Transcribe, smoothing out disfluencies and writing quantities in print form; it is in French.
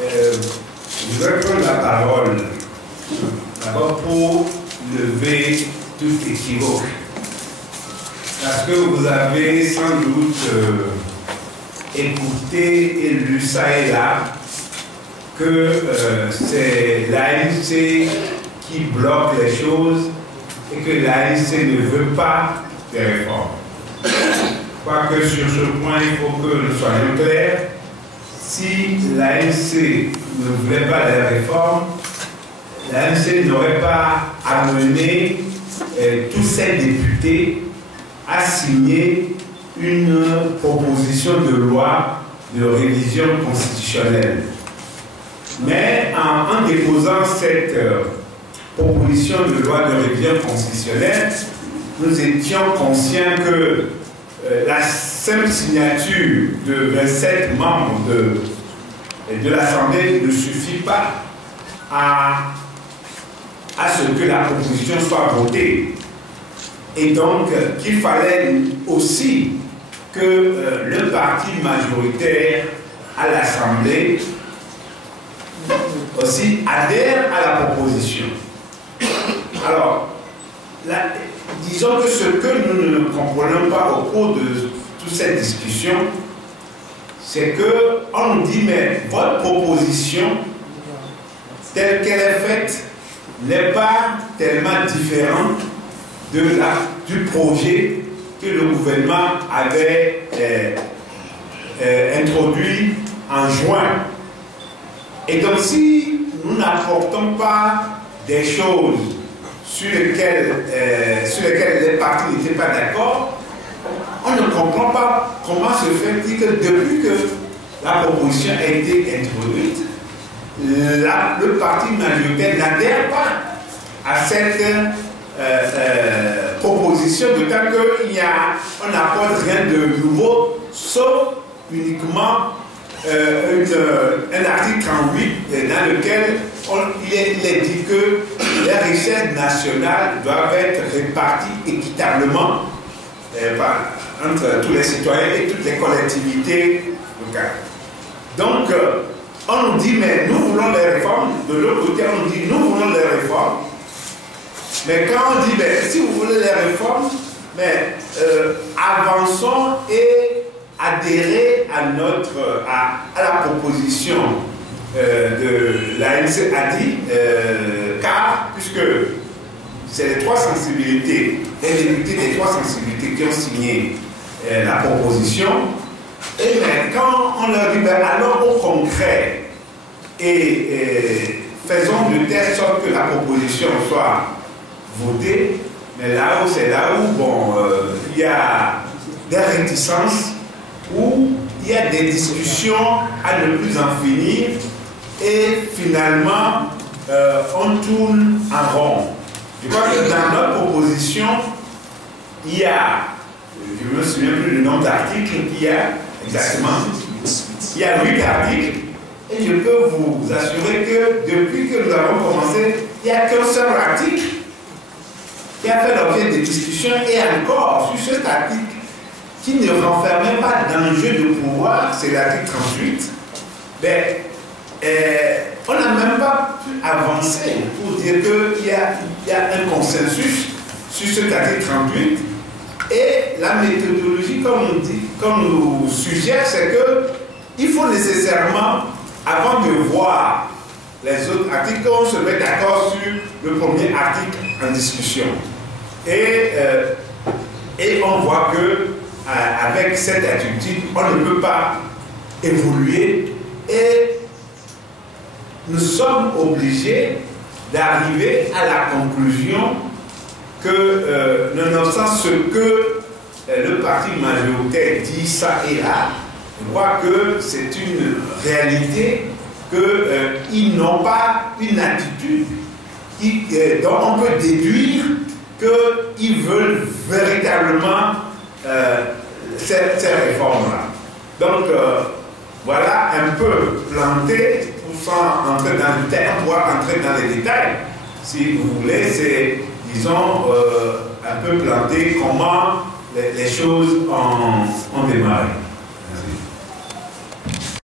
Je vais prendre la parole d'abord pour lever tout équivoque. Parce que vous avez sans doute écouté et lu ça et là que c'est l'ANC qui bloque les choses et que l'ANC ne veut pas des réformes. Quoique sur ce point, il faut que nous soyons clairs. Si l'ANC ne voulait pas des réformes, l'ANC n'aurait pas amené tous ses députés à signer une proposition de loi de révision constitutionnelle. Mais en déposant cette proposition de loi de révision constitutionnelle, nous étions conscients que la simple signature de 27 membres de l'Assemblée ne suffit pas à ce que la proposition soit votée. Et donc, qu'il fallait aussi que le parti majoritaire à l'Assemblée aussi adhère à la proposition. Alors, disons que ce que nous ne comprenons pas au cours de toute cette discussion, c'est qu'on nous dit, mais votre proposition, telle qu'elle est faite, n'est pas tellement différente du projet que le gouvernement avait introduit en juin. Et donc, si nous n'apportons pas des choses sur lesquelles les partis n'étaient pas d'accord, on ne comprend pas comment se fait-il que depuis que la proposition a été introduite, le parti majoritaire n'adhère pas à cette proposition, d'autant qu'on n'apporte rien de nouveau, sauf uniquement un article 38 dans lequel il est dit que les richesses nationales doivent être réparties équitablement entre tous les citoyens et toutes les collectivités locales. Donc, on nous dit, mais nous voulons les réformes. De l'autre côté, on nous dit, nous voulons les réformes. Mais quand on dit, mais si vous voulez les réformes, mais avançons et adhérez à la proposition de l'ANC a dit, car, puisque c'est les trois sensibilités, les députés des trois sensibilités qui ont signé la proposition, et mais quand on leur dit, ben, allons au concret et faisons de telle sorte que la proposition soit votée, mais là où c'est là où bon, il y a des réticences, où il y a des discussions à ne plus en finir, et finalement on tourne en rond. Je crois que dans notre proposition, il y a, je ne me souviens plus du nombre d'articles qu'il y a exactement, il y a 8 articles, et je peux vous assurer que depuis que nous avons commencé, il n'y a qu'un seul article qui a fait l'objet de discussions, et encore sur cet article qui ne renfermait pas d'enjeu de pouvoir, c'est l'article 38, ben, on n'a même pas pu avancer pour dire qu'il y a un consensus sur cet article 38, et la méthodologie, comme nous suggère, c'est qu'il faut nécessairement, avant de voir les autres articles, qu'on se mette d'accord sur le premier article en discussion. Et on voit que avec cette attitude, on ne peut pas évoluer, et nous sommes obligés d'arriver à la conclusion que, nonobstant ce que le parti majoritaire dit ça et là, je crois que c'est une réalité qu'ils n'ont pas une attitude dont on peut déduire qu'ils veulent véritablement ces réformes-là. Donc, voilà un peu planté, sans entrer dans le détail, on pourra entrer dans les détails, si vous voulez, c'est, disons, un peu planté comment les choses ont démarré.